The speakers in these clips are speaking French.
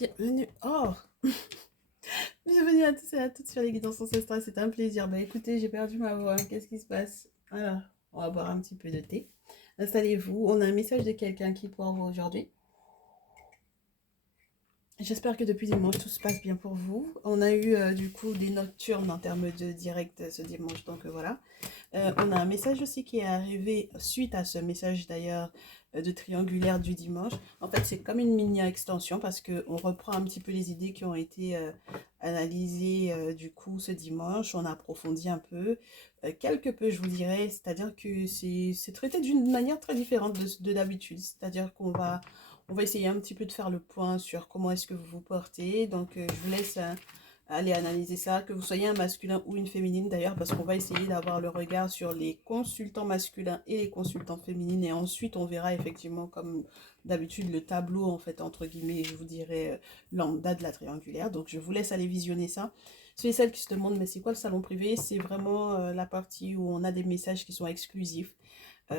Bienvenue. Oh, bienvenue à tous et à toutes sur les guidances ancestrales. C'est un plaisir. Bah écoutez, j'ai perdu ma voix. Qu'est-ce qui se passe? Alors, on va boire un petit peu de thé. Installez-vous. On a un message de quelqu'un qui est pour vous aujourd'hui. J'espère que depuis dimanche, tout se passe bien pour vous. On a eu du coup des nocturnes en termes de direct ce dimanche. Donc voilà. On a un message aussi qui est arrivé suite à ce message d'ailleurs de triangulaire du dimanche. En fait, c'est comme une mini extension parce qu'on reprend un petit peu les idées qui ont été analysées du coup ce dimanche. On approfondit un peu, quelque peu je vous dirais, c'est-à-dire que c'est traité d'une manière très différente de d'habitude. C'est-à-dire qu'on va essayer un petit peu de faire le point sur comment est-ce que vous vous portez. Donc je vous laisse aller analyser ça, que vous soyez un masculin ou une féminine d'ailleurs, parce qu'on va essayer d'avoir le regard sur les consultants masculins et les consultants féminines, et ensuite on verra effectivement comme d'habitude le tableau en fait entre guillemets, je vous dirais lambda de la triangulaire. Donc je vous laisse aller visionner ça. Ceux et celles qui se demandent mais c'est quoi le salon privé, c'est vraiment la partie où on a des messages qui sont exclusifs.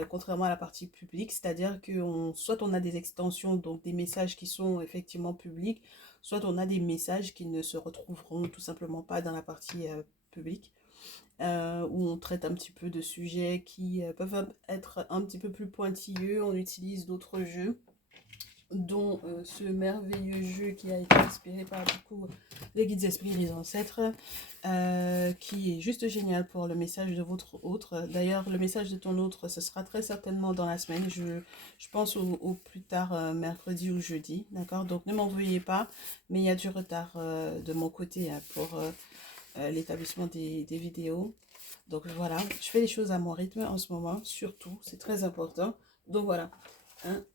Contrairement à la partie publique, c'est-à-dire que soit on a des extensions, donc des messages qui sont effectivement publics, soit on a des messages qui ne se retrouveront tout simplement pas dans la partie publique, où on traite un petit peu de sujets qui peuvent être un petit peu plus pointilleux, on utilise d'autres jeux dont ce merveilleux jeu qui a été inspiré par du coup les guides esprits et les ancêtres, qui est juste génial pour le message de votre autre. D'ailleurs, le message de ton autre, ce sera très certainement dans la semaine. Je pense au plus tard mercredi ou jeudi, d'accord? Donc ne m'en veuillez pas, mais il y a du retard de mon côté pour l'établissement des vidéos. Donc voilà, je fais les choses à mon rythme en ce moment, surtout, c'est très important. Donc voilà. Hein.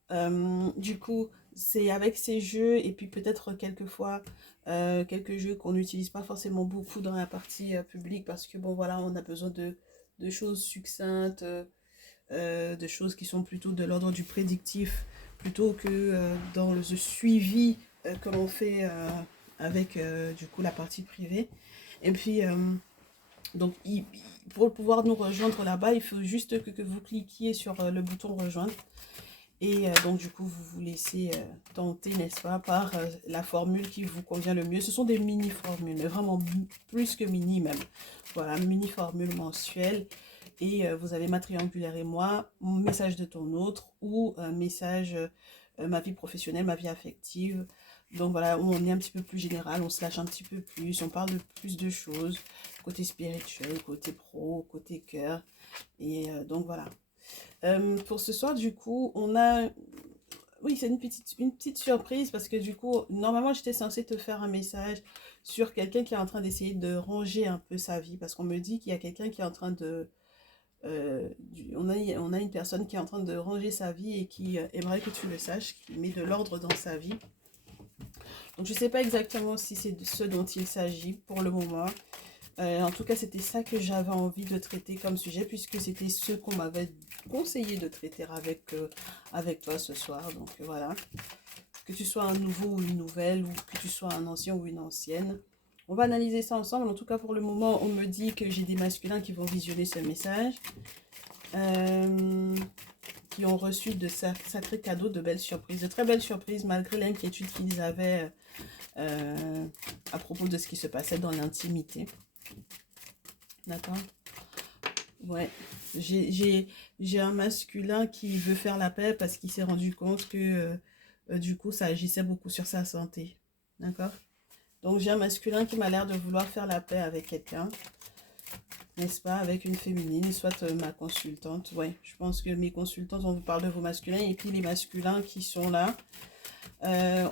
Du coup, c'est avec ces jeux et puis peut-être quelquefois quelques jeux qu'on n'utilise pas forcément beaucoup dans la partie publique parce que bon voilà, on a besoin de choses succinctes, de choses qui sont plutôt de l'ordre du prédictif plutôt que dans le suivi que l'on fait avec du coup la partie privée. Et puis donc, pour pouvoir nous rejoindre là-bas, il faut juste que vous cliquiez sur le bouton rejoindre. Et donc, du coup, vous vous laissez tenter, n'est-ce pas, par la formule qui vous convient le mieux. Ce sont des mini-formules, mais vraiment plus que mini même. Voilà, mini-formule mensuelle. Et vous avez ma triangulaire et moi, mon message de ton autre ou un message ma vie professionnelle, ma vie affective. Donc voilà, on est un petit peu plus général, on se lâche un petit peu plus, on parle de plus de choses, côté spirituel, côté pro, côté cœur. Et donc voilà. Pour ce soir, du coup, on a... Oui, c'est une petite surprise parce que du coup, normalement, j'étais censée te faire un message sur quelqu'un qui est en train d'essayer de ranger un peu sa vie parce qu'on me dit qu'il y a quelqu'un qui est en train de... on a une personne qui est en train de ranger sa vie et qui aimerait que tu le saches, qui met de l'ordre dans sa vie. Donc je ne sais pas exactement si c'est de ce dont il s'agit pour le moment. En tout cas, c'était ça que j'avais envie de traiter comme sujet, puisque c'était ce qu'on m'avait conseillé de traiter avec toi ce soir. Donc voilà, que tu sois un nouveau ou une nouvelle, ou que tu sois un ancien ou une ancienne. On va analyser ça ensemble. En tout cas, pour le moment, on me dit que j'ai des masculins qui vont visionner ce message. Qui ont reçu de sacrés cadeaux, de belles surprises, de très belles surprises, malgré l'inquiétude qu'ils avaient à propos de ce qui se passait dans l'intimité. D'accord? Ouais. J'ai un masculin qui veut faire la paix parce qu'il s'est rendu compte que du coup, ça agissait beaucoup sur sa santé. D'accord? Donc, j'ai un masculin qui m'a l'air de vouloir faire la paix avec quelqu'un, n'est-ce pas? Avec une féminine, soit ma consultante. Ouais, je pense que mes consultantes, on vous parle de vos masculins et puis les masculins qui sont là.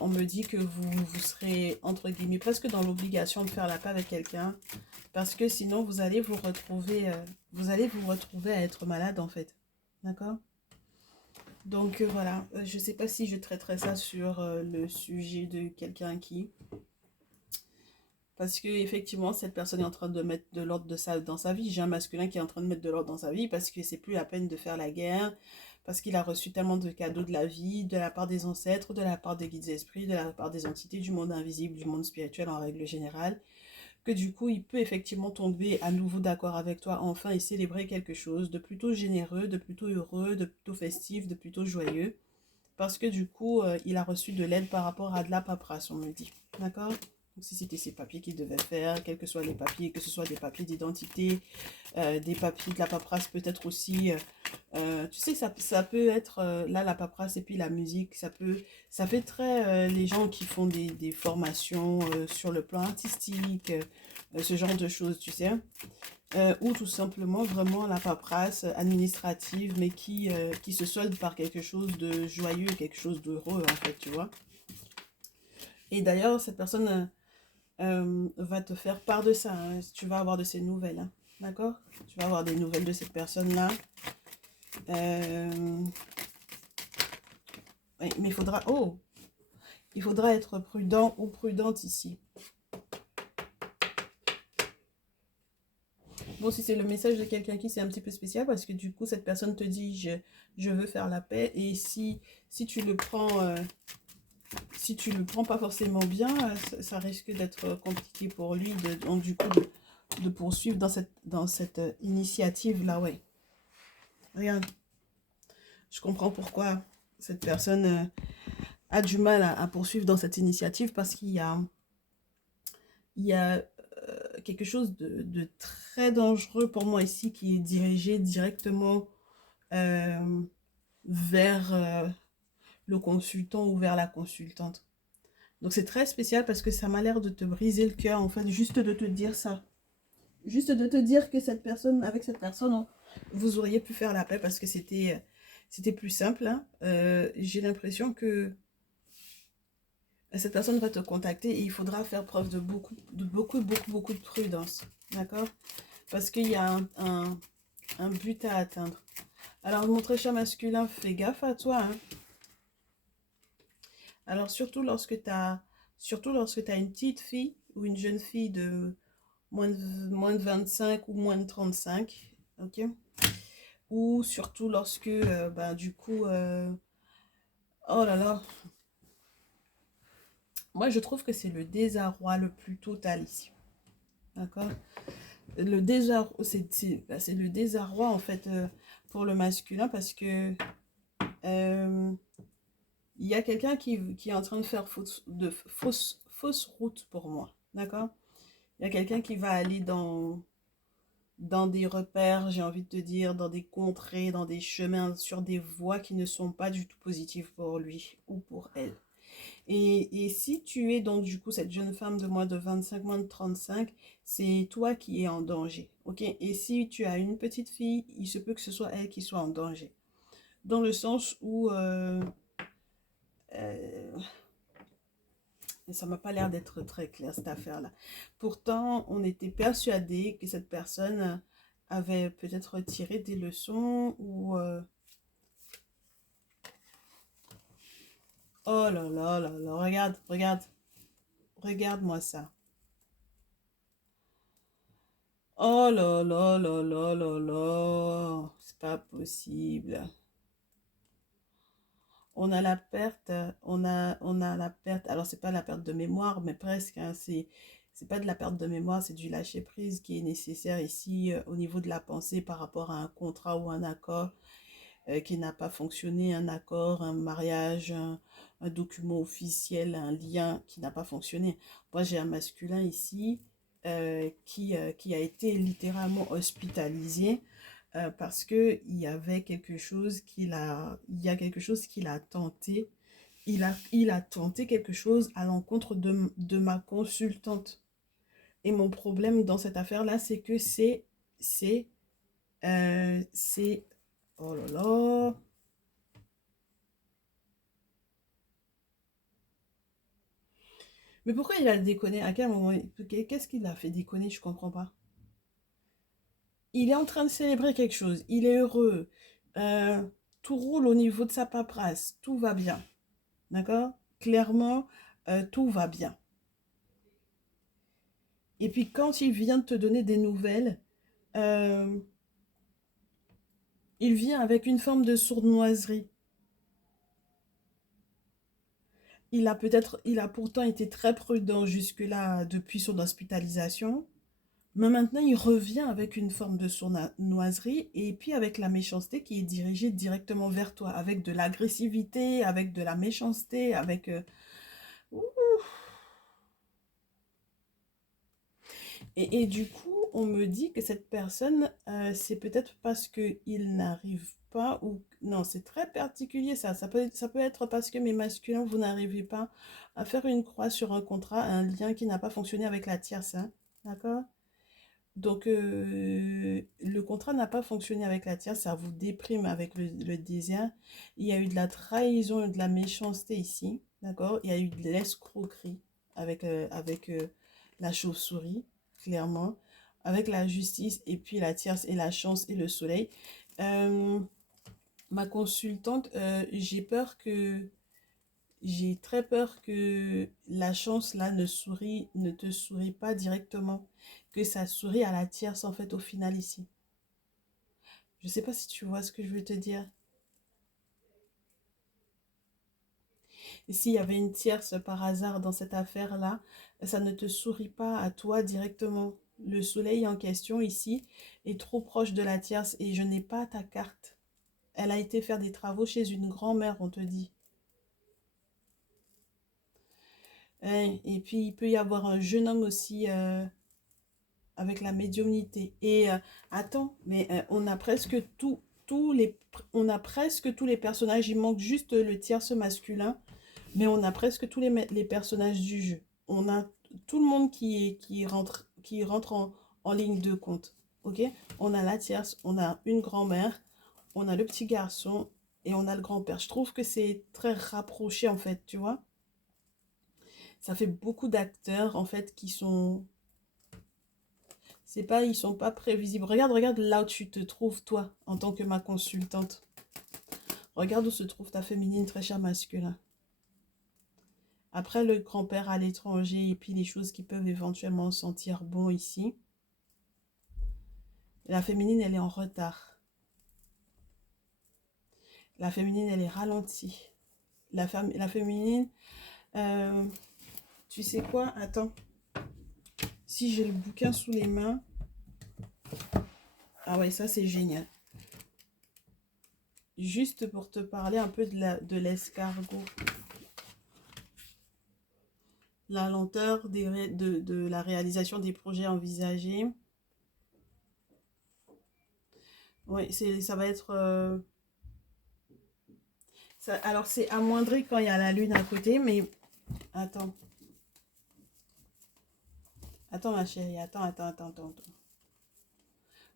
On me dit que vous serez, entre guillemets, presque dans l'obligation de faire la paix avec quelqu'un. Parce que sinon, vous allez vous retrouver à être malade, en fait. D'accord? Donc, voilà. Je ne sais pas si je traiterai ça sur le sujet de quelqu'un qui... Parce que effectivement, cette personne est en train de mettre de l'ordre dans sa vie. J'ai un masculin qui est en train de mettre de l'ordre dans sa vie parce que c'est plus la peine de faire la guerre, parce qu'il a reçu tellement de cadeaux de la vie, de la part des ancêtres, de la part des guides esprits, de la part des entités du monde invisible, du monde spirituel en règle générale, que du coup, il peut effectivement tomber à nouveau d'accord avec toi enfin et célébrer quelque chose de plutôt généreux, de plutôt heureux, de plutôt festif, de plutôt joyeux. parce que du coup, il a reçu de l'aide par rapport à de la paperasse, on me dit. D'accord? Donc, si c'était ses papiers qu'il devait faire, quels que soient les papiers, que ce soit des papiers d'identité, des papiers de la paperasse peut-être aussi. Tu sais, ça peut être, là, la paperasse et puis la musique, ça fait très les gens qui font des formations sur le plan artistique, ce genre de choses, tu sais. Ou tout simplement vraiment la paperasse administrative, mais qui se solde par quelque chose de joyeux, quelque chose d'heureux, en fait, tu vois. Et d'ailleurs, cette personne va te faire part de ça, hein. Tu vas avoir de ses nouvelles, hein. D'accord? Tu vas avoir des nouvelles de cette personne-là. Euh, oui, mais il faudra être prudent ou prudente ici. Bon, si c'est le message de quelqu'un qui c'est un petit peu spécial parce que du coup, cette personne te dit je veux faire la paix et si tu le prends, si tu le prends pas forcément bien, ça risque d'être compliqué pour lui donc, du coup de poursuivre dans cette initiative-là, ouais. Regarde, je comprends pourquoi cette personne a du mal à poursuivre dans cette initiative parce il y a quelque chose de très dangereux pour moi ici qui est dirigé directement euh, vers le consultant ou vers la consultante. Donc c'est très spécial parce que ça m'a l'air de te briser le cœur en fait, juste de te dire ça. Juste de te dire que avec cette personne, vous auriez pu faire la paix parce que c'était plus simple, hein. J'ai l'impression que cette personne va te contacter et il faudra faire preuve de beaucoup de prudence. D'accord? Parce qu'il y a un but à atteindre. Alors, mon très cher masculin, fais gaffe à toi, hein. Alors, surtout lorsque tu as une petite fille ou une jeune fille de moins de 25 ou moins de 35, ok? Ou surtout lorsque, ben, du coup, oh là là, moi je trouve que c'est le désarroi le plus total ici, d'accord? Le désarroi, c'est le désarroi en fait pour le masculin parce que euh, il y a quelqu'un qui est en train de faire fausse route pour moi, d'accord? Il y a quelqu'un qui va aller dans des repères, j'ai envie de te dire, dans des contrées, dans des chemins, sur des voies qui ne sont pas du tout positives pour lui ou pour elle. Et si tu es donc du coup cette jeune femme de moins de 25, moins de 35, c'est toi qui es en danger, ok? Et si tu as une petite fille, il se peut que ce soit elle qui soit en danger. Dans le sens où euh, ça m'a pas l'air d'être très clair cette affaire-là. Pourtant, on était persuadé que cette personne avait peut-être tiré des leçons ou... Oh là là là là, regarde-moi ça. Oh là là là là là là, c'est pas possible. On a la perte, on a la perte. Alors c'est pas la perte de mémoire, mais presque, hein, c'est pas de la perte de mémoire, c'est du lâcher prise qui est nécessaire ici au niveau de la pensée par rapport à un contrat ou un accord qui n'a pas fonctionné, un accord, un mariage, un document officiel, un lien qui n'a pas fonctionné. Moi j'ai un masculin ici qui a été littéralement hospitalisé parce que il y avait quelque chose il y a quelque chose qu'il a tenté. Il a tenté quelque chose à l'encontre de ma consultante. Et mon problème dans cette affaire-là, c'est que c'est, c'est, oh là là. Mais pourquoi il a déconné? À quel moment? Qu'est-ce qu'il a fait déconner? Je comprends pas. Il est en train de célébrer quelque chose. Il est heureux. Euh, tout roule au niveau de sa paperasse. Tout va bien. D'accord? Clairement, tout va bien. Et puis quand il vient de te donner des nouvelles, euh, il vient avec une forme de sournoiserie. Il a pourtant été très prudent jusque-là depuis son hospitalisation. Mais maintenant, il revient avec une forme de sournoiserie et puis avec la méchanceté qui est dirigée directement vers toi, avec de l'agressivité, avec de la méchanceté, avec... ouh. Et du coup, on me dit que cette personne, c'est peut-être parce qu'il n'arrive pas ou... Non, c'est très particulier ça. Ça peut être parce que mes masculins, vous n'arrivez pas à faire une croix sur un contrat, un lien qui n'a pas fonctionné avec la tierce, hein. D'accord? Donc, le contrat n'a pas fonctionné avec la tierce, ça vous déprime avec le désert. Il y a eu de la trahison et de la méchanceté ici, d'accord? Il y a eu de l'escroquerie avec la chauve-souris, clairement, avec la justice et puis la tierce et la chance et le soleil. Euh, Ma consultante, j'ai très peur que la chance là ne te sourit pas directement, que ça sourit à la tierce en fait au final ici. Je sais pas si tu vois ce que je veux te dire. Et s'il y avait une tierce par hasard dans cette affaire-là, ça ne te sourit pas à toi directement. Le soleil en question ici est trop proche de la tierce et je n'ai pas ta carte. Elle a été faire des travaux chez une grand-mère, on te dit. Hein, et puis il peut y avoir un jeune homme aussi avec la médiumnité. Et attends, mais on a presque on a presque tous les personnages. Il manque juste le tierce masculin, mais on a presque tous les personnages du jeu. On a tout le monde qui rentre en ligne de compte. Ok? On a la tierce, on a une grand-mère, on a le petit garçon et on a le grand-père. Je trouve que c'est très rapproché en fait, tu vois. Ça fait beaucoup d'acteurs en fait qui sont c'est pas, ils sont pas prévisibles. Regarde là où tu te trouves, toi, en tant que ma consultante. Regarde où se trouve ta féminine très cher masculin. Après le grand-père à l'étranger et puis les choses qui peuvent éventuellement sentir bon ici. La féminine, elle est en retard. La féminine, elle est ralentie. La féminine, euh, tu sais quoi? Attends. Si j'ai le bouquin sous les mains. Ah ouais, ça c'est génial. Juste pour te parler un peu de l'escargot. La lenteur de la réalisation des projets envisagés. Oui, ça va être... alors, c'est amoindri quand il y a la lune à côté, mais... Attends. Attends, ma chérie. Attends.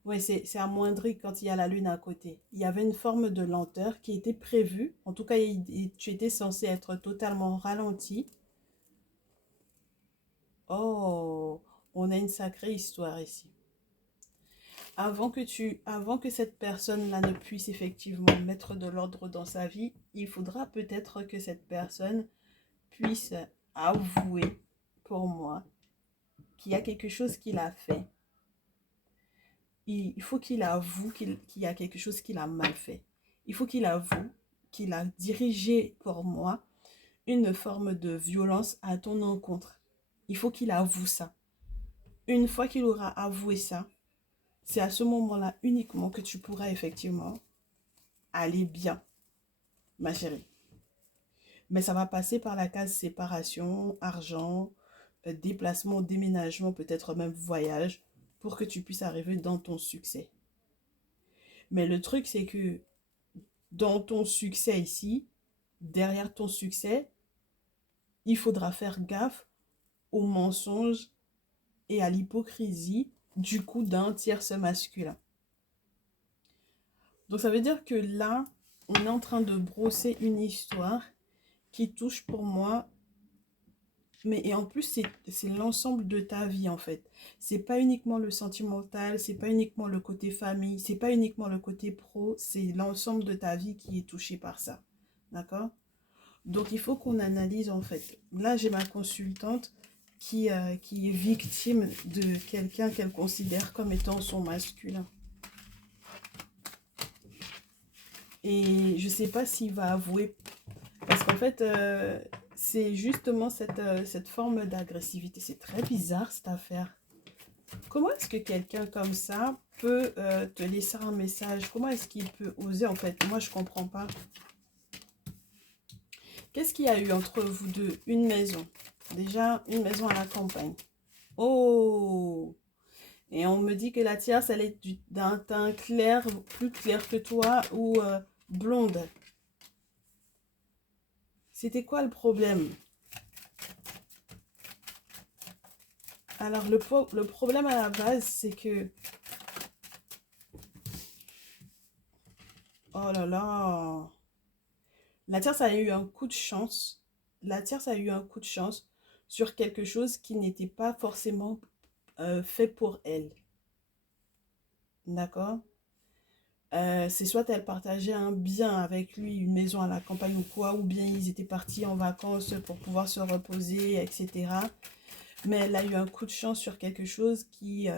Oui, c'est amoindri quand il y a la lune à côté. Il y avait une forme de lenteur qui était prévue. En tout cas, tu étais censé être totalement ralenti. Oh, on a une sacrée histoire ici. Avant que cette personne-là ne puisse effectivement mettre de l'ordre dans sa vie, il faudra peut-être que cette personne puisse avouer pour moi qu'il y a quelque chose qu'il a fait. Il faut qu'il avoue qu'il y a quelque chose qu'il a mal fait. Il faut qu'il avoue qu'il a dirigé pour moi une forme de violence à ton encontre. Il faut qu'il avoue ça. Une fois qu'il aura avoué ça, c'est à ce moment-là uniquement que tu pourras effectivement aller bien, ma chérie. Mais ça va passer par la case séparation, argent, déplacement, déménagement, peut-être même voyage, pour que tu puisses arriver dans ton succès. Mais le truc, c'est que dans ton succès ici, derrière ton succès, il faudra faire gaffe aux mensonges et à l'hypocrisie du coup d'un tierce masculin. Donc ça veut dire que là, on est en train de brosser une histoire qui touche pour moi, mais et en plus c'est l'ensemble de ta vie en fait. C'est pas uniquement le sentimental, c'est pas uniquement le côté famille, c'est pas uniquement le côté pro, c'est l'ensemble de ta vie qui est touché par ça. D'accord? Donc il faut qu'on analyse en fait. Là j'ai ma consultante qui est victime de quelqu'un qu'elle considère comme étant son masculin. Et je sais pas s'il va avouer. Parce qu'en fait, c'est justement cette forme d'agressivité. C'est très bizarre cette affaire. Comment est-ce que quelqu'un comme ça peut te laisser un message? Comment est-ce qu'il peut oser en fait? Moi, je comprends pas. Qu'est-ce qu'il y a eu entre vous deux? Une maison. Déjà, une maison à la campagne. Oh! Et on me dit que la tierce, elle est d'un teint clair, plus clair que toi, ou blonde. C'était quoi le problème? Alors, le problème à la base, c'est que... Oh là là! La tierce a eu un coup de chance. La tierce a eu un coup de chance sur quelque chose qui n'était pas forcément fait pour elle. D'accord? C'est soit elle partageait un bien avec lui, une maison à la campagne ou quoi, ou bien ils étaient partis en vacances pour pouvoir se reposer, etc. Mais elle a eu un coup de chance sur quelque chose qui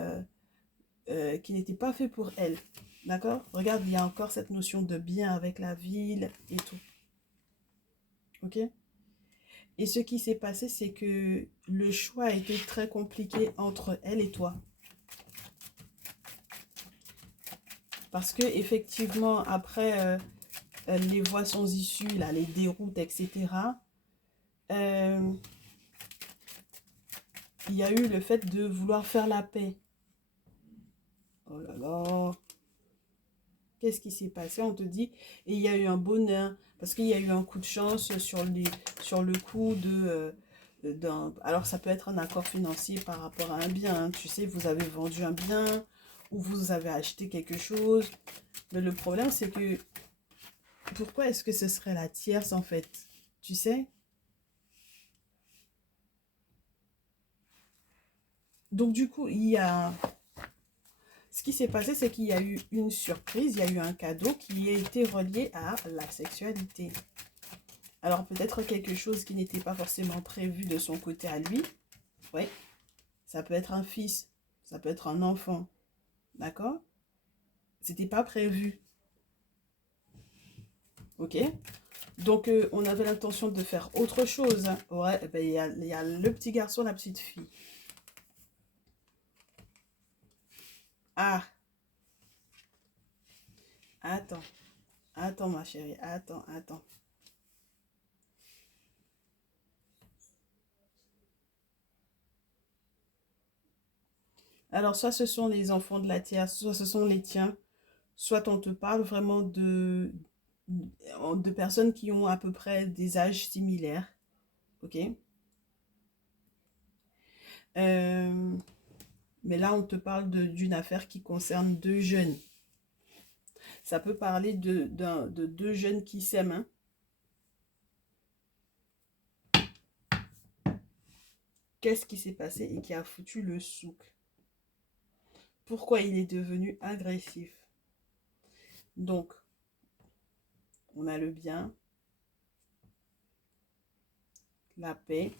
n'était pas fait pour elle. D'accord? Regarde, il y a encore cette notion de bien avec la ville et tout. Ok? Et ce qui s'est passé, c'est que le choix a été très compliqué entre elle et toi. Parce que effectivement, après les voies sans issue, là, les déroutes, etc., euh, il y a eu le fait de vouloir faire la paix. Oh là là, qu'est-ce qui s'est passé? On te dit, et il y a eu un bonheur, parce qu'il y a eu un coup de chance sur le coup alors ça peut être un accord financier par rapport à un bien, hein. Tu sais, vous avez vendu un bien, ou vous avez acheté quelque chose. Mais le problème, c'est que, pourquoi est-ce que ce serait la tierce, en fait? Tu sais? Donc, du coup, ce qui s'est passé, c'est qu'il y a eu une surprise, il y a eu un cadeau qui a été relié à la sexualité. Alors peut-être quelque chose qui n'était pas forcément prévu de son côté à lui. Oui, ça peut être un fils, ça peut être un enfant. D'accord? C'était pas prévu. Ok? Donc on avait l'intention de faire autre chose, hein. Ouais, eh ben, il y a le petit garçon, la petite fille. Ah, attends, attends ma chérie, attends, attends. Alors soit ce sont les enfants de la tierce, soit ce sont les tiens, soit on te parle vraiment de personnes qui ont à peu près des âges similaires. Ok? Euh, mais là, on te parle d'une affaire qui concerne deux jeunes. Ça peut parler de deux jeunes qui s'aiment, hein. Qu'est-ce qui s'est passé et qui a foutu le souk? Pourquoi il est devenu agressif? Donc, on a le bien, la paix,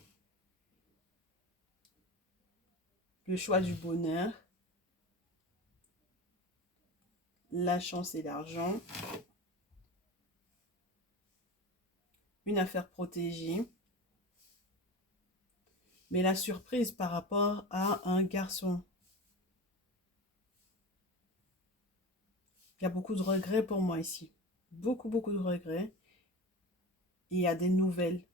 le choix du bonheur, la chance et l'argent, une affaire protégée, mais la surprise par rapport à un garçon. Il y a beaucoup de regrets pour moi ici. Beaucoup, beaucoup de regrets. Et il y a des nouvelles.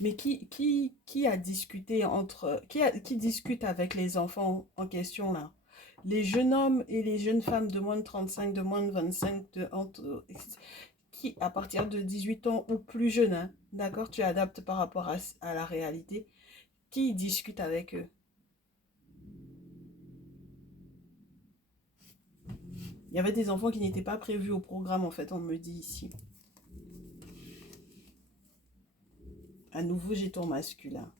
Mais qui a discuté qui discute avec les enfants en question là? Les jeunes hommes et les jeunes femmes de moins de 35, de moins de 25, qui à partir de 18 ans ou plus jeunes, hein, d'accord, tu adaptes par rapport à la réalité. Qui discute avec eux? Il y avait des enfants qui n'étaient pas prévus au programme en fait, on me dit ici. À nouveau, j'ai ton masculin.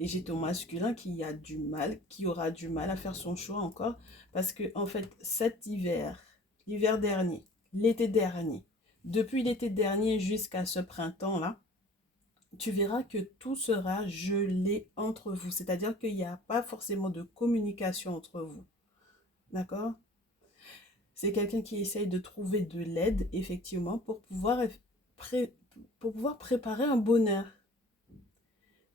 Et j'ai ton masculin qui a du mal, qui aura du mal à faire son choix encore. Parce que, en fait, cet hiver, l'hiver dernier, l'été dernier, depuis l'été dernier jusqu'à ce printemps-là, tu verras que tout sera gelé entre vous. C'est-à-dire qu'il n'y a pas forcément de communication entre vous. D'accord? C'est quelqu'un qui essaye de trouver de l'aide, effectivement, pré- pour pouvoir préparer un bonheur.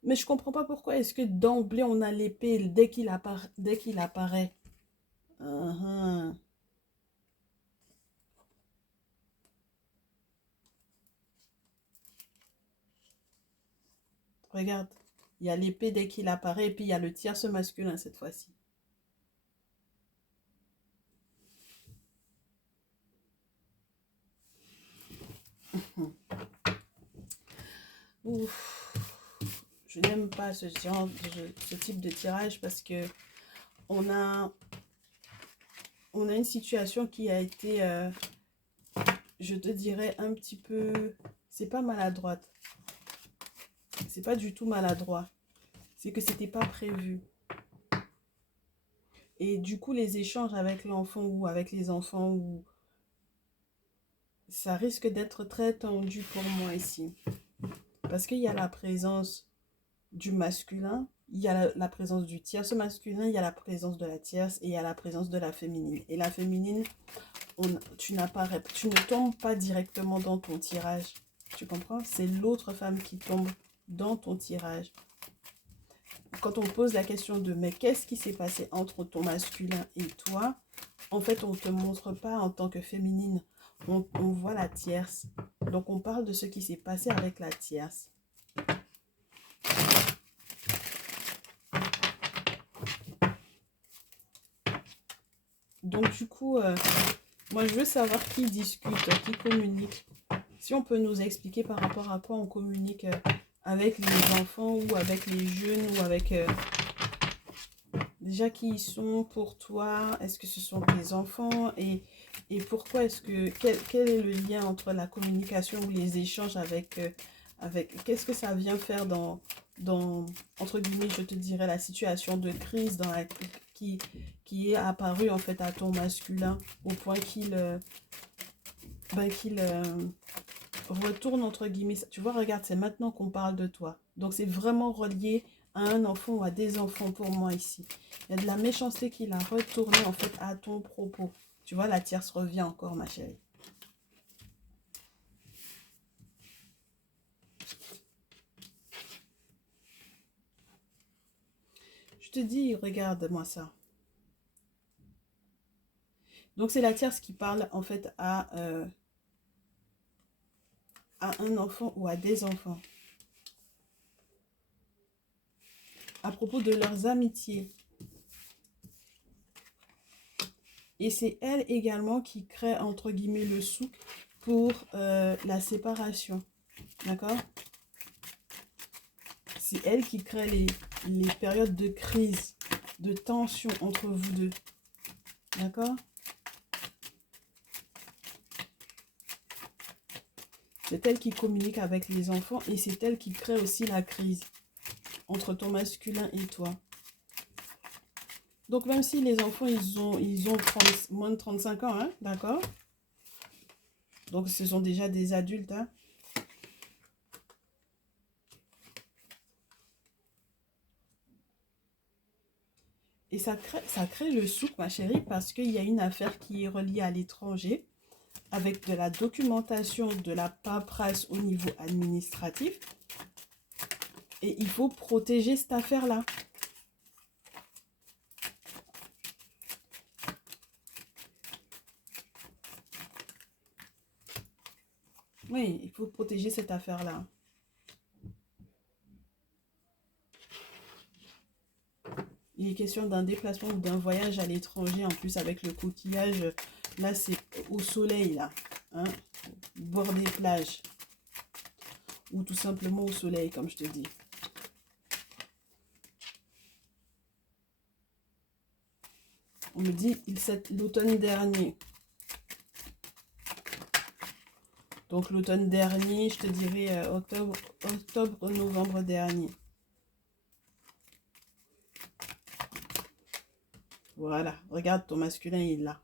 Mais je comprends pas pourquoi est-ce que d'emblée on a l'épée dès qu'il apparaît. Uhum. Regarde, il y a l'épée dès qu'il apparaît et puis il y a le tierce masculin cette fois-ci. Ouf. Je n'aime pas ce type de tirage parce que on a, on a une situation qui a été, je te dirais, un petit peu... C'est pas maladroite. C'est pas du tout maladroit. C'est que c'était pas prévu. Et du coup, les échanges avec l'enfant ou avec les enfants, ça risque d'être très tendu pour moi ici. Parce qu'il y a la présence du masculin, il y a la présence du tierce masculin, il y a la présence de la tierce et il y a la présence de la féminine. Et la féminine, tu ne tombes pas directement dans ton tirage. Tu comprends? C'est l'autre femme qui tombe dans ton tirage. Quand on pose la question de mais qu'est-ce qui s'est passé entre ton masculin et toi, en fait, on ne te montre pas en tant que féminine. On voit la tierce. Donc, on parle de ce qui s'est passé avec la tierce. Donc, du coup, moi, je veux savoir qui discute, qui communique. Si on peut nous expliquer par rapport à quoi on communique avec les enfants ou avec les jeunes ou avec... déjà qui ils sont pour toi, est-ce que ce sont tes enfants et pourquoi est-ce que... Quel est le lien entre la communication ou les échanges avec qu'est-ce que ça vient faire dans, entre guillemets, je te dirais, la situation de crise qui est apparue en fait à ton masculin au point qu'il retourne entre guillemets. Tu vois, regarde, c'est maintenant qu'on parle de toi. Donc c'est vraiment relié à un enfant ou à des enfants pour moi ici. Il y a de la méchanceté qui l'a retourné en fait à ton propos. Tu vois, la tierce revient encore, ma chérie. Je te dis, regarde-moi ça. Donc c'est la tierce qui parle en fait à un enfant ou à des enfants. À propos de leurs amitiés. Et c'est elle également qui crée, entre guillemets, le souk pour la séparation. D'accord? C'est elle qui crée les périodes de crise, de tension entre vous deux. D'accord? C'est elle qui communique avec les enfants et c'est elle qui crée aussi la crise entre ton masculin et toi. Donc même si les enfants, ils ont moins de 35 ans, hein, d'accord? Donc ce sont déjà des adultes, hein? Et ça crée le souk, ma chérie, parce qu'il y a une affaire qui est reliée à l'étranger, avec de la documentation, de la paperasse au niveau administratif. Et il faut protéger cette affaire-là. Oui, il faut protéger cette affaire-là. Il est question d'un déplacement ou d'un voyage à l'étranger, en plus avec le coquillage. Là, c'est au soleil, là. Hein, bord des plages. Ou tout simplement au soleil, comme je te dis. On me dit l'automne dernier. Donc l'automne dernier, je te dirais octobre, novembre dernier. Voilà, regarde ton masculin, il est là.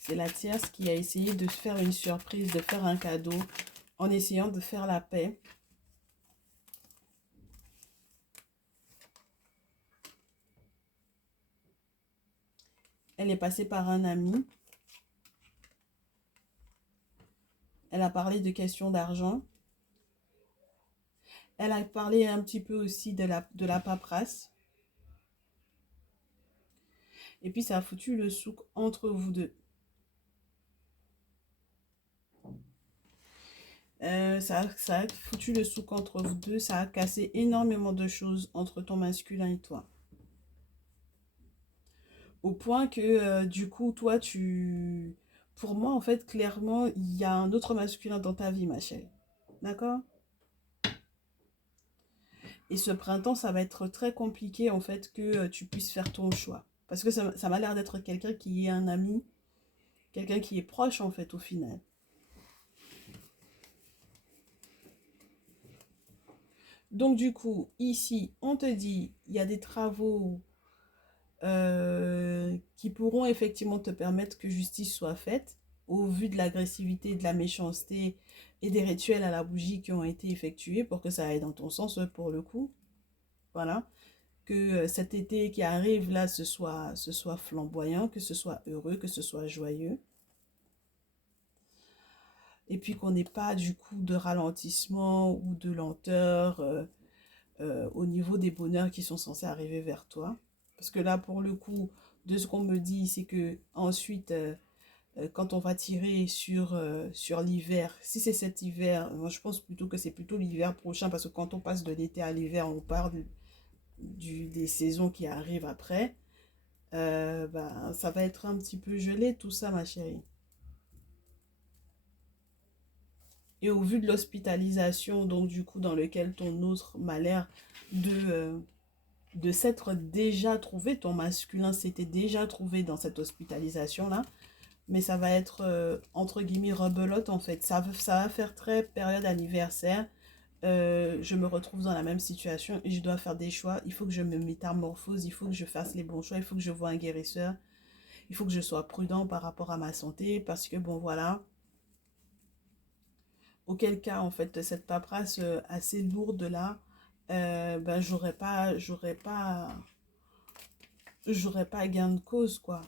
C'est la tierce qui a essayé de faire une surprise, de faire un cadeau, en essayant de faire la paix. Elle est passée par un ami. Elle a parlé de questions d'argent. Elle a parlé un petit peu aussi de la paperasse. Et puis, ça a foutu le souk entre vous deux. Ça a foutu le souk entre vous deux. Ça a cassé énormément de choses entre ton masculin et toi. Au point que, du coup, toi, tu... Pour moi, en fait, clairement, il y a un autre masculin dans ta vie, ma chérie. D'accord? Et ce printemps, ça va être très compliqué, en fait, que tu puisses faire ton choix. Parce que ça m'a l'air d'être quelqu'un qui est un ami, quelqu'un qui est proche, en fait, au final. Donc, du coup, ici, on te dit, il y a des travaux qui pourront effectivement te permettre que justice soit faite, au vu de l'agressivité, de la méchanceté et des rituels à la bougie qui ont été effectués pour que ça aille dans ton sens, pour le coup. Voilà. Que cet été qui arrive là, ce soit flamboyant, que ce soit heureux, que ce soit joyeux. Et puis qu'on n'ait pas du coup de ralentissement ou de lenteur au niveau des bonheurs qui sont censés arriver vers toi. Parce que là, pour le coup, de ce qu'on me dit, c'est que ensuite, quand on va tirer sur l'hiver, si c'est cet hiver, moi je pense plutôt que c'est plutôt l'hiver prochain, parce que quand on passe de l'été à l'hiver, on parle des saisons qui arrivent après. Ben, ça va être un petit peu gelé tout ça, ma chérie. Et au vu de l'hospitalisation, donc du coup, dans lequel ton autre m'a l'air de s'être déjà trouvé, ton masculin s'était déjà trouvé dans cette hospitalisation-là, mais ça va être, entre guillemets, rebelote en fait. Ça va faire très période anniversaire. Je me retrouve dans la même situation et je dois faire des choix. Il faut que je me métamorphose, il faut que je fasse les bons choix, il faut que je voie un guérisseur, il faut que je sois prudent par rapport à ma santé parce que bon voilà. Auquel cas en fait cette paperasse assez lourde là, ben j'aurais pas gain de cause quoi.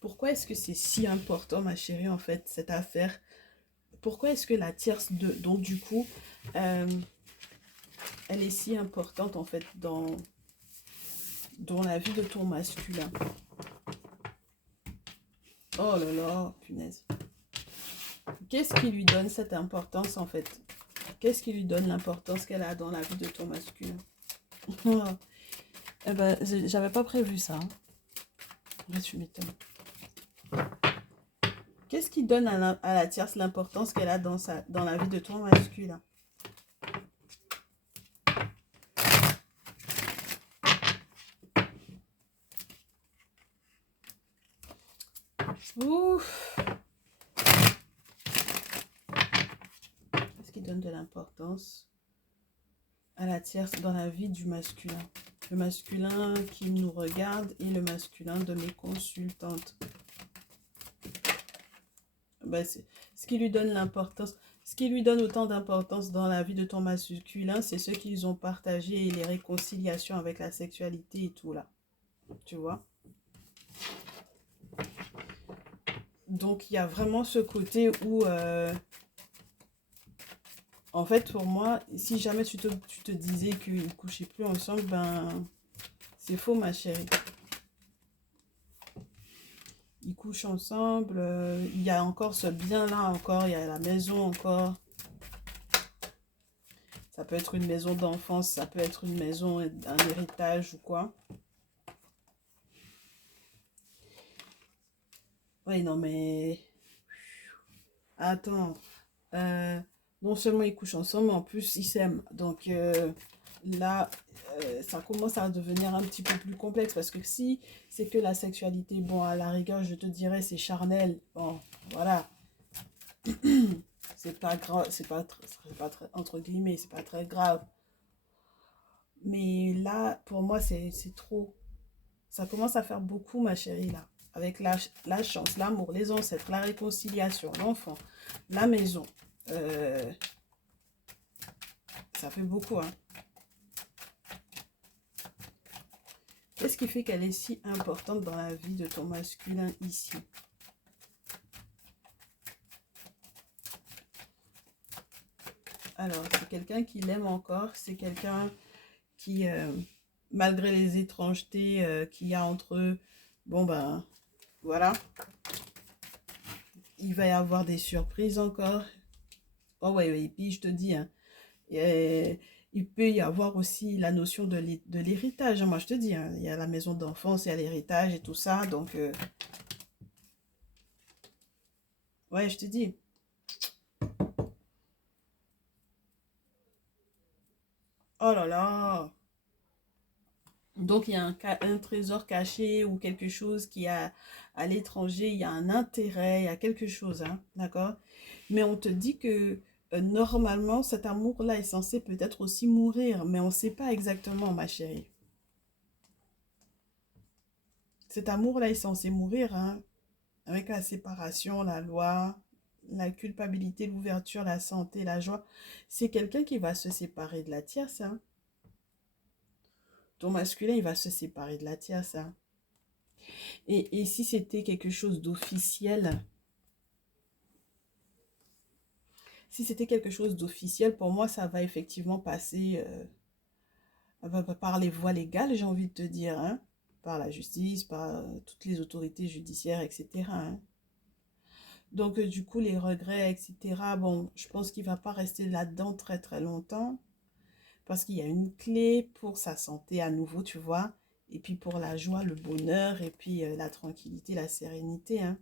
Pourquoi est-ce que c'est si important ma chérie en fait cette affaire? Pourquoi est-ce que la tierce de donc du coup euh, elle est si importante en fait dans la vie de ton masculin? Oh là là, punaise. Qu'est-ce qui lui donne cette importance en fait? Qu'est-ce qui lui donne l'importance qu'elle a dans la vie de ton masculin? Eh ben, j'avais pas prévu ça. Hein. Là, tu m'étonnes. Qu'est-ce qui donne à la tierce l'importance qu'elle a dans la vie de ton masculin? Ouf! Qu'est-ce qui donne de l'importance à la tierce dans la vie du masculin? Le masculin qui nous regarde et le masculin de mes consultantes. Ben, ce qui lui donne l'importance, ce qui lui donne autant d'importance dans la vie de ton masculin, c'est ce qu'ils ont partagé et les réconciliations avec la sexualité et tout là. Tu vois? Donc il y a vraiment ce côté où, en fait, pour moi, si jamais tu te disais qu'ils ne couchaient plus ensemble, ben c'est faux ma chérie. Ils couchent ensemble, il y a encore ce bien-là encore, il y a la maison encore. Ça peut être une maison d'enfance, ça peut être une maison, un héritage ou quoi. Oui, non mais... Attends. Euh, non seulement ils couchent ensemble, mais en plus ils s'aiment. Donc là, ça commence à devenir un petit peu plus complexe. Parce que si c'est que la sexualité, bon, à la rigueur, je te dirais, c'est charnel. Bon, voilà. C'est pas grave, c'est pas très, entre guillemets, c'est pas très grave. Mais là, pour moi, c'est trop. Ça commence à faire beaucoup, ma chérie, là. Avec la chance, l'amour, les ancêtres, la réconciliation, l'enfant, la maison. Euh, Ça fait beaucoup, hein. Qu'est-ce qui fait qu'elle est si importante dans la vie de ton masculin ici? Alors, c'est quelqu'un qui l'aime encore, c'est quelqu'un qui, malgré les étrangetés qu'il y a entre eux, bon ben, voilà, il va y avoir des surprises encore. Oh ouais, ouais, et puis je te dis, hein, il peut y avoir aussi la notion de l'héritage, hein, moi je te dis, hein, il y a la maison d'enfance, il y a l'héritage et tout ça, donc, ouais, je te dis. Oh là là! Donc, il y a un trésor caché ou quelque chose qui a à l'étranger, il y a un intérêt, il y a quelque chose, hein, d'accord? Mais on te dit que normalement, cet amour-là est censé peut-être aussi mourir, mais on ne sait pas exactement, ma chérie. Cet amour-là est censé mourir, hein, avec la séparation, la loi, la culpabilité, l'ouverture, la santé, la joie. C'est quelqu'un qui va se séparer de la tierce, hein. Ton masculin, il va se séparer de la tierce, hein. Et si c'était quelque chose d'officiel, si c'était quelque chose d'officiel, pour moi, ça va effectivement passer par les voies légales, j'ai envie de te dire, hein, par la justice, par toutes les autorités judiciaires, etc., hein. Donc, du coup, les regrets, etc., bon, je pense qu'il ne va pas rester là-dedans très, très longtemps, parce qu'il y a une clé pour sa santé à nouveau, tu vois, et puis pour la joie, le bonheur, et puis la tranquillité, la sérénité, hein.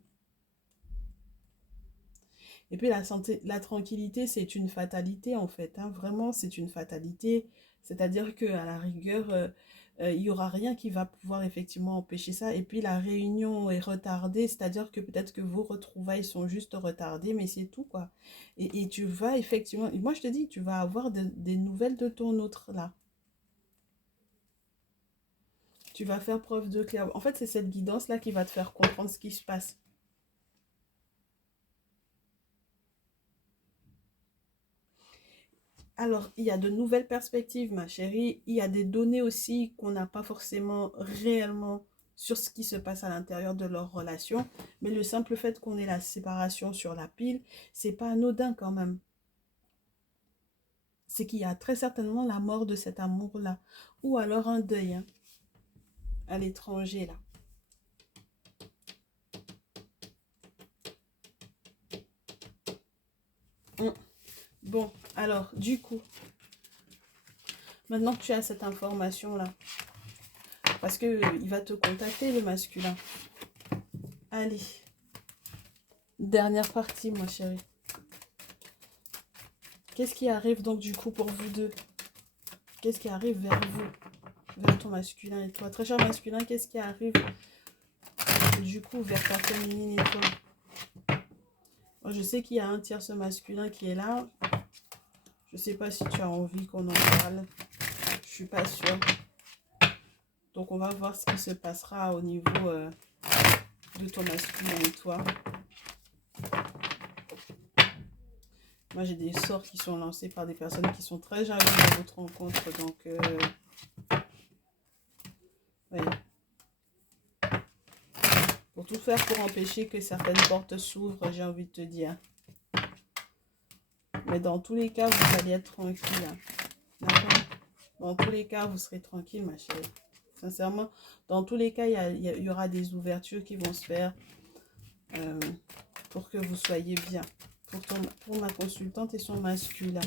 Et puis la santé, la tranquillité, c'est une fatalité en fait, hein. Vraiment, c'est une fatalité. C'est-à-dire qu'à la rigueur, il n'y aura rien qui va pouvoir effectivement empêcher ça. Et puis la réunion est retardée, c'est-à-dire que peut-être que vos retrouvailles sont juste retardées, mais c'est tout quoi. Et tu vas effectivement, moi je te dis, tu vas avoir des nouvelles de ton autre là. Tu vas faire preuve de clair. En fait, c'est cette guidance-là qui va te faire comprendre ce qui se passe. Alors, il y a de nouvelles perspectives, ma chérie. Il y a des données aussi qu'on n'a pas forcément réellement sur ce qui se passe à l'intérieur de leur relation. Mais le simple fait qu'on ait la séparation sur la pile, c'est pas anodin quand même. C'est qu'il y a très certainement la mort de cet amour-là. Ou alors un deuil, hein, à l'étranger, là. Hum. Bon, alors, du coup, maintenant que tu as cette information-là, parce que il va te contacter, le masculin. Allez, dernière partie, ma chérie. Qu'est-ce qui arrive donc du coup pour vous deux? Qu'est-ce qui arrive vers vous, vers ton masculin et toi? Très cher masculin, qu'est-ce qui arrive du coup vers ta féminine et toi? Moi, je sais qu'il y a un tierce masculin qui est là. Je sais pas si tu as envie qu'on en parle. Je suis pas sûre. Donc on va voir ce qui se passera au niveau de ton masculin et toi. Moi j'ai des sorts qui sont lancés par des personnes qui sont très jalouses de votre rencontre. Donc ouais. Pour tout faire pour empêcher que certaines portes s'ouvrent, j'ai envie de te dire. Mais dans tous les cas, vous allez être tranquille, hein. D'accord? Dans tous les cas, vous serez tranquille, ma chérie. Sincèrement, dans tous les cas, il y aura des ouvertures qui vont se faire euh, pour que vous soyez bien. Pour ma consultante et son masculin.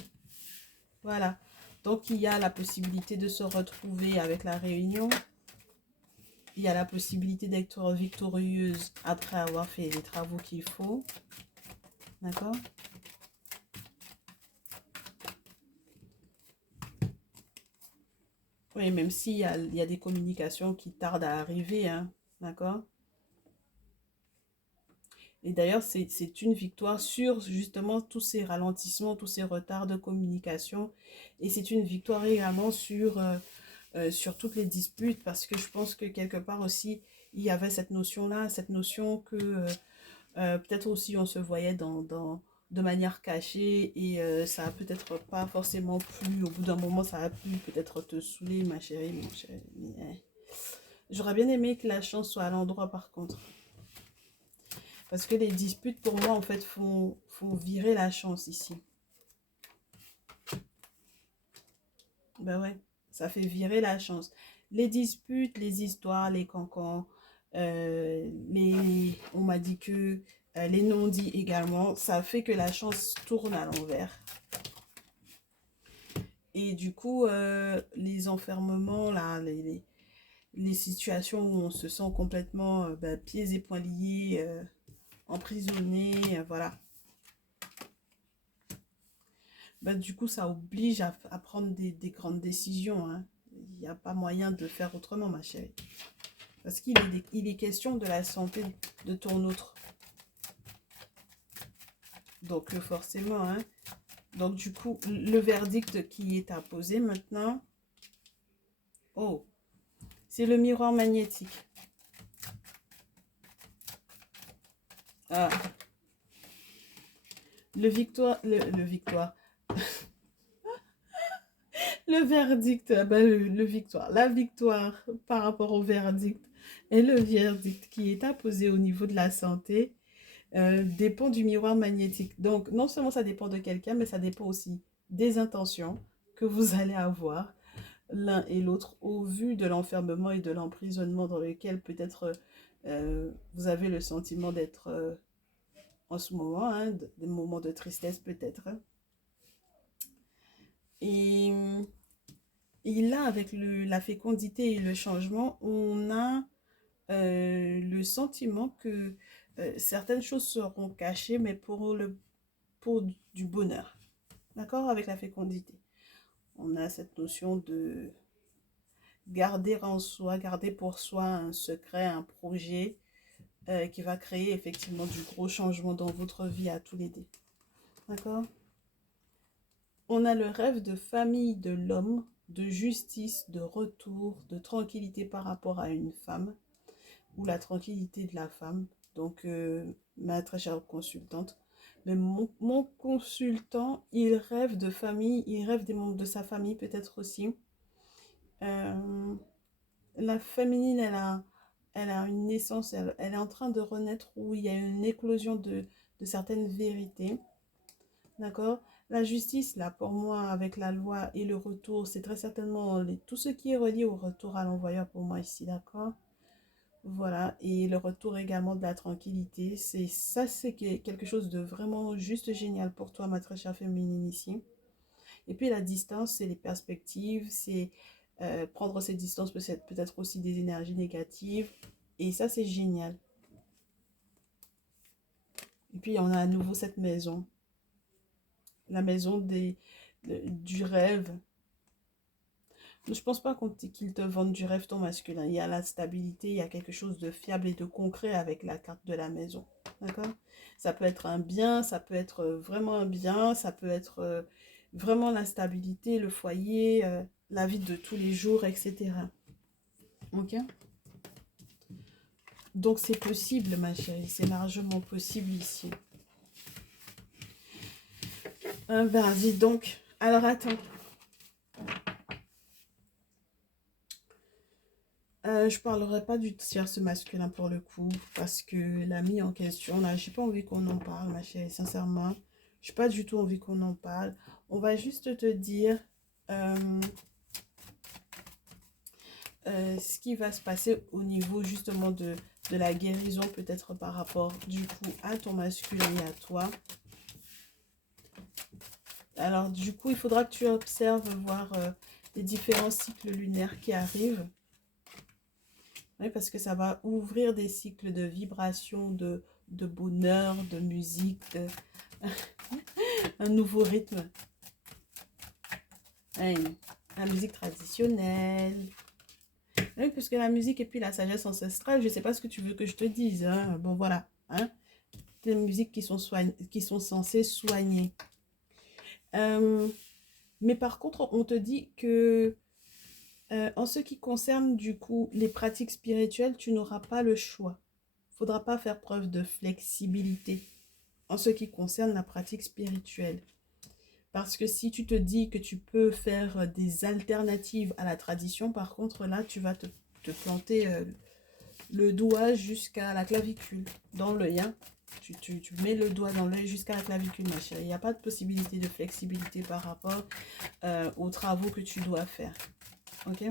Voilà. Donc, il y a la possibilité de se retrouver avec la réunion. Il y a la possibilité d'être victorieuse après avoir fait les travaux qu'il faut. D'accord? Oui, même s'il y a des communications qui tardent à arriver, hein, d'accord? Et d'ailleurs, c'est une victoire sur justement tous ces ralentissements, tous ces retards de communication. Et c'est une victoire également sur toutes les disputes, parce que je pense que quelque part aussi, il y avait cette notion-là, cette notion que peut-être aussi on se voyait de manière cachée et ça a peut-être pas forcément plu. Au bout d'un moment, ça a pu peut-être te saouler, ma chérie, mon chéri. J'aurais bien aimé que la chance soit à l'endroit par contre. Parce que les disputes, pour moi, en fait, font virer la chance ici. Ben ouais, ça fait virer la chance. Les disputes, les histoires, les cancans, on m'a dit que les non-dits également, ça fait que la chance tourne à l'envers. Et du coup, les enfermements, là, les situations où on se sent complètement ben, pieds et poings liés, emprisonné, voilà. Ben, du coup, ça oblige à prendre des grandes décisions, hein. Il n'y a pas moyen de faire autrement, ma chérie. Parce il est question de la santé de ton autre. Donc, forcément, hein. Donc, du coup, le verdict qui est apposé maintenant, oh, c'est le miroir magnétique. Ah, le victoire. Le verdict, ben le victoire. La victoire par rapport au verdict et le verdict qui est apposé au niveau de la santé dépend du miroir magnétique. Donc, non seulement ça dépend de quelqu'un, mais ça dépend aussi des intentions que vous allez avoir l'un et l'autre au vu de l'enfermement et de l'emprisonnement dans lequel peut-être vous avez le sentiment d'être en ce moment, hein, des moments de tristesse peut-être. Et, et là, avec la fécondité et le changement, on a le sentiment que certaines choses seront cachées, mais pour du bonheur. D'accord? Avec la fécondité. On a cette notion de garder en soi, garder pour soi un secret, un projet qui va créer effectivement du gros changement dans votre vie à tous les deux. D'accord? On a le rêve de famille de l'homme, de justice, de retour, de tranquillité par rapport à une femme, ou la tranquillité de la femme. Donc, ma très chère consultante. Mais mon consultant, il rêve de famille, il rêve des membres de sa famille peut-être aussi. Euh, la féminine, elle a une naissance, elle est en train de renaître où il y a une éclosion de certaines vérités. D'accord? La justice, là, pour moi, avec la loi et le retour, c'est très certainement tout ce qui est relié au retour à l'envoyeur pour moi ici, d'accord? Voilà, et le retour également de la tranquillité, c'est quelque chose de vraiment juste génial pour toi, ma très chère féminine ici. Et puis la distance, c'est les perspectives, c'est prendre ces distances peut-être aussi des énergies négatives. Et ça, c'est génial. Et puis, on a à nouveau cette maison, la maison du rêve. Je pense pas qu'ils te vendent du rêve ton masculin. Il y a la stabilité, il y a quelque chose de fiable et de concret avec la carte de la maison. D'accord? Ça peut être un bien, ça peut être vraiment un bien, ça peut être vraiment la stabilité, le foyer, la vie de tous les jours, etc. Ok? Donc c'est possible, ma chérie, c'est largement possible ici. Vas-y donc. Alors attends. Je parlerai pas du tierce masculin pour le coup, parce que l'ami en question, là, j'ai pas envie qu'on en parle, ma chérie, sincèrement. J'ai pas du tout envie qu'on en parle. On va juste te dire euh, ce qui va se passer au niveau justement de la guérison, peut-être par rapport du coup à ton masculin et à toi. Alors du coup, il faudra que tu observes, voir les différents cycles lunaires qui arrivent. Oui, parce que ça va ouvrir des cycles de vibration, de bonheur, de musique, un nouveau rythme. Oui, la musique traditionnelle. Oui, puisque la musique et puis la sagesse ancestrale, je ne sais pas ce que tu veux que je te dise, hein. Bon, voilà. Hein. Des musiques qui sont censées soigner. Mais par contre, on te dit que en ce qui concerne du coup les pratiques spirituelles, tu n'auras pas le choix. Il ne faudra pas faire preuve de flexibilité en ce qui concerne la pratique spirituelle. Parce que si tu te dis que tu peux faire des alternatives à la tradition, par contre là, te planter le doigt jusqu'à la clavicule, dans l'œil, hein. Tu mets le doigt dans l'œil jusqu'à la clavicule, ma chérie. Il n'y a pas de possibilité de flexibilité par rapport aux travaux que tu dois faire. Ok?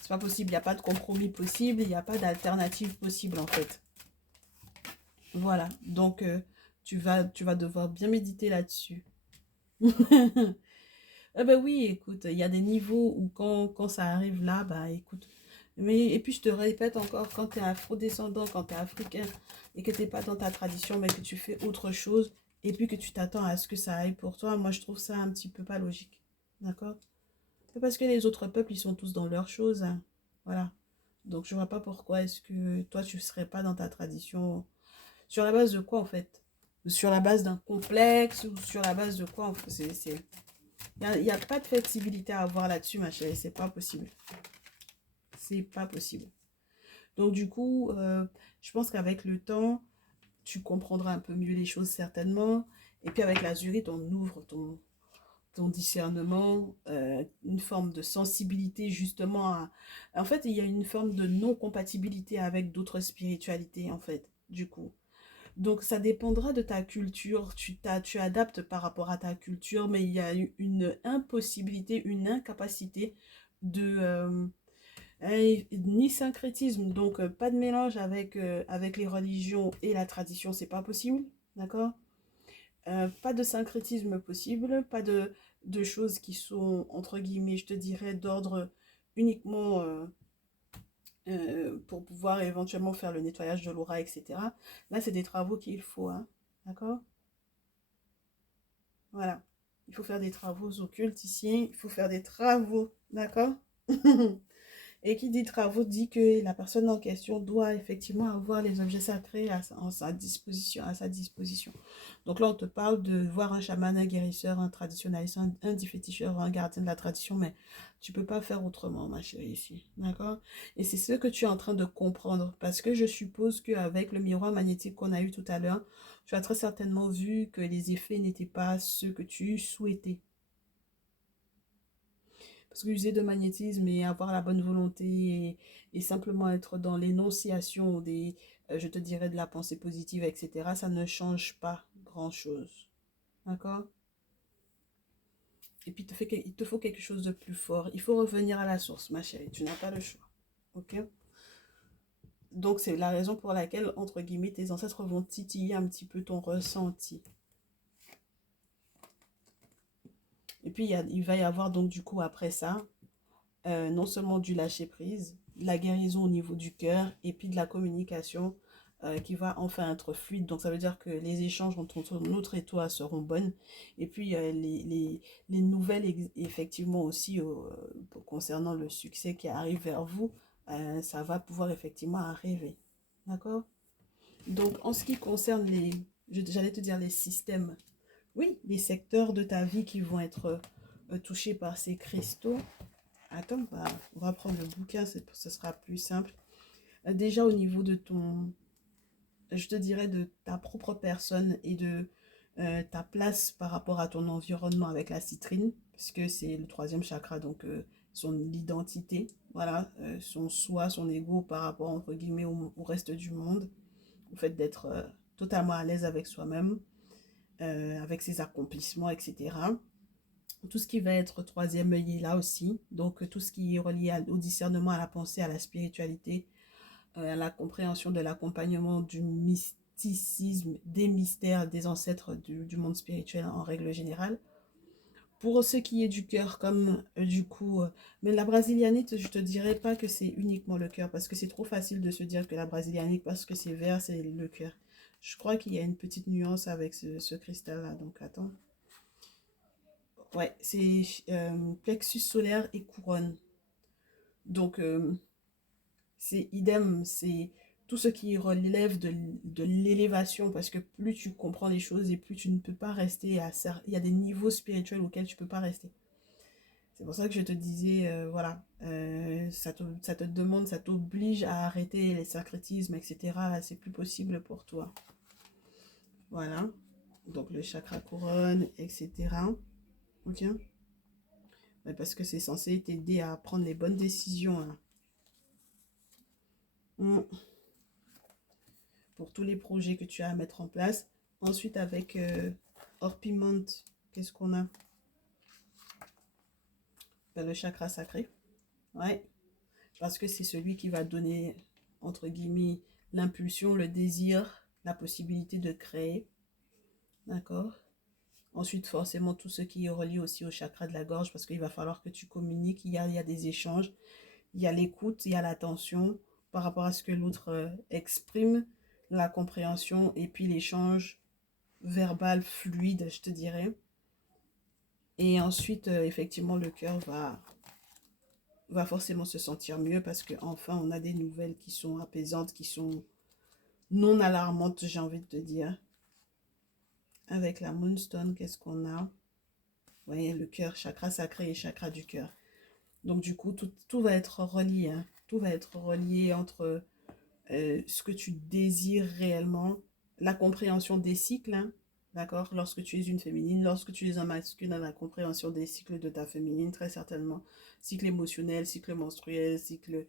C'est pas possible, il n'y a pas de compromis possible, il n'y a pas d'alternative possible en fait. Voilà, donc tu vas devoir bien méditer là-dessus. Eh ben oui, écoute, il y a des niveaux où quand ça arrive là, bah écoute. Mais, et puis je te répète encore, quand tu es afro-descendant, quand tu es africain, et que tu n'es pas dans ta tradition, mais que tu fais autre chose, et puis que tu t'attends à ce que ça aille pour toi, moi je trouve ça un petit peu pas logique. D'accord? C'est parce que les autres peuples, ils sont tous dans leurs choses, hein. Voilà. Donc je vois pas pourquoi est-ce que toi tu serais pas dans ta tradition. Sur la base de quoi en fait? Sur la base d'un complexe ou sur la base de quoi en fait? Il n'y a pas de flexibilité à avoir là-dessus, ma chérie. C'est pas possible. C'est pas possible. Donc du coup, je pense qu'avec le temps, tu comprendras un peu mieux les choses certainement. Et puis avec la zurite, on ouvre ton discernement, une forme de sensibilité justement à... En fait, il y a une forme de non-compatibilité avec d'autres spiritualités, en fait, du coup. Donc, ça dépendra de ta culture. Tu adaptes par rapport à ta culture, mais il y a une impossibilité, une incapacité de... ni syncrétisme, donc pas de mélange avec les religions et la tradition, c'est pas possible, d'accord? Pas de syncrétisme possible, pas de choses qui sont, entre guillemets, je te dirais, d'ordre uniquement pour pouvoir éventuellement faire le nettoyage de l'aura, etc. Là, c'est des travaux qu'il faut, hein, d'accord? Voilà. Il faut faire des travaux occultes ici, il faut faire des travaux, d'accord? Et qui dit travaux dit que la personne en question doit effectivement avoir les objets sacrés en sa disposition, à sa disposition. Donc là, on te parle de voir un chaman, un guérisseur, un traditionnaliste, un déféticheur, un gardien de la tradition, mais tu peux pas faire autrement, ma chérie, ici. D'accord? Et c'est ce que tu es en train de comprendre, parce que je suppose qu'avec le miroir magnétique qu'on a eu tout à l'heure, tu as très certainement vu que les effets n'étaient pas ceux que tu souhaitais. Parce que user de magnétisme et avoir la bonne volonté et simplement être dans l'énonciation des, je te dirais, de la pensée positive, etc., ça ne change pas grand-chose. D'accord? Et puis, il te faut quelque chose de plus fort. Il faut revenir à la source, ma chérie. Tu n'as pas le choix. Ok? Donc, c'est la raison pour laquelle, entre guillemets, tes ancêtres vont titiller un petit peu ton ressenti. Et puis, il va y avoir donc, du coup, après ça, non seulement du lâcher-prise, de la guérison au niveau du cœur, et puis de la communication qui va enfin être fluide. Donc ça veut dire que les échanges entre notre et toi seront bonnes. Et puis les nouvelles, effectivement aussi, concernant le succès qui arrive vers vous, ça va pouvoir effectivement arriver. D'accord? Donc en ce qui concerne j'allais te dire les systèmes, oui, les secteurs de ta vie qui vont être touchés par ces cristaux. Attends, on va prendre le bouquin, ce sera plus simple. Déjà au niveau de je te dirais de ta propre personne et de ta place par rapport à ton environnement avec la citrine, puisque c'est le troisième chakra, donc son identité, voilà, son soi, son ego par rapport, entre guillemets, au reste du monde, au fait d'être totalement à l'aise avec soi-même, avec ses accomplissements, etc. Tout ce qui va être troisième œil est là aussi. Donc, tout ce qui est relié au discernement, à la pensée, à la spiritualité, à la compréhension de l'accompagnement du mysticisme, des mystères, des ancêtres du monde spirituel en règle générale. Pour ce qui est du cœur, comme du coup, mais la brésilianite, je te dirais pas que c'est uniquement le cœur, parce que c'est trop facile de se dire que la brésilianite, parce que c'est vert, c'est le cœur. Je crois qu'il y a une petite nuance avec ce cristal-là, donc attends. Ouais, c'est plexus solaire et couronne. Donc, c'est idem, c'est tout ce qui relève de l'élévation, parce que plus tu comprends les choses et plus tu ne peux pas rester à ça. Il y a des niveaux spirituels auxquels tu ne peux pas rester. C'est pour ça que je te disais, voilà, ça te demande, ça t'oblige à arrêter les sacrétismes, etc. C'est plus possible pour toi. Voilà, donc le chakra couronne, etc. Ok? Ouais, parce que c'est censé t'aider à prendre les bonnes décisions, hein. Mm. Pour tous les projets que tu as à mettre en place. Ensuite, avec Orpiment, qu'est-ce qu'on a? Ben, le chakra sacré. Ouais. Parce que c'est celui qui va donner, entre guillemets, l'impulsion, le désir, la possibilité de créer. D'accord? Ensuite, forcément, tout ce qui est relié aussi au chakra de la gorge, parce qu'il va falloir que tu communiques, il y a des échanges, il y a l'écoute, il y a l'attention par rapport à ce que l'autre exprime, la compréhension et puis l'échange verbal fluide, je te dirais. Et ensuite, effectivement, le cœur va forcément se sentir mieux parce qu'enfin, on a des nouvelles qui sont apaisantes, qui sont non alarmantes, j'ai envie de te dire. Avec la Moonstone, qu'est-ce qu'on a? Vous voyez, le cœur, chakra sacré et chakra du cœur. Donc, du coup, tout va être relié. Hein. Tout va être relié entre ce que tu désires réellement, la compréhension des cycles, hein, d'accord? Lorsque tu es une féminine, lorsque tu es un masculin, la compréhension des cycles de ta féminine, très certainement. Cycle émotionnel, cycle menstruel, cycle...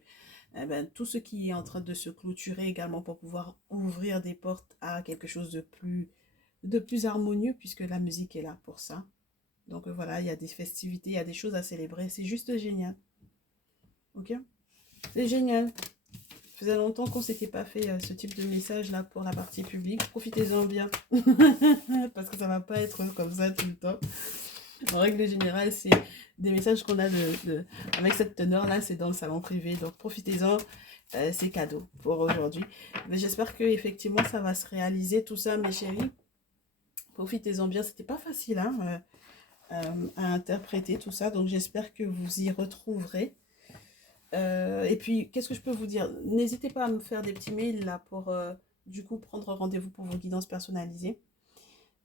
tout ce qui est en train de se clôturer également pour pouvoir ouvrir des portes à quelque chose de plus harmonieux, puisque la musique est là pour ça. Donc voilà, il y a des festivités, il y a des choses à célébrer. C'est juste génial. Ok? C'est génial. Ça faisait longtemps qu'on ne s'était pas fait ce type de message là pour la partie publique. Profitez-en bien. Parce que ça ne va pas être comme ça tout le temps. En règle générale, c'est des messages qu'on a avec cette teneur là, c'est dans le salon privé. Donc profitez-en. C'est cadeau pour aujourd'hui. Mais j'espère que effectivement ça va se réaliser tout ça, mes chéris. Profitez-en bien. C'était pas facile hein, à interpréter tout ça. Donc j'espère que vous y retrouverez. Et puis, qu'est-ce que je peux vous dire? N'hésitez pas à me faire des petits mails là pour du coup prendre rendez-vous pour vos guidances personnalisées.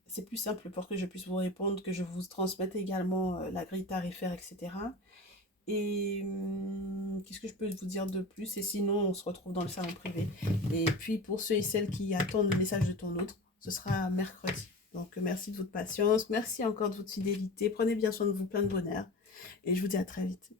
C'est plus simple pour que je puisse vous répondre, que je vous transmette également la grille tarifaire, etc. Et qu'est-ce que je peux vous dire de plus? Et sinon, on se retrouve dans le salon privé. Et puis, pour ceux et celles qui attendent le message de ton autre, ce sera mercredi. Donc, merci de votre patience. Merci encore de votre fidélité. Prenez bien soin de vous, plein de bonheur. Et je vous dis à très vite.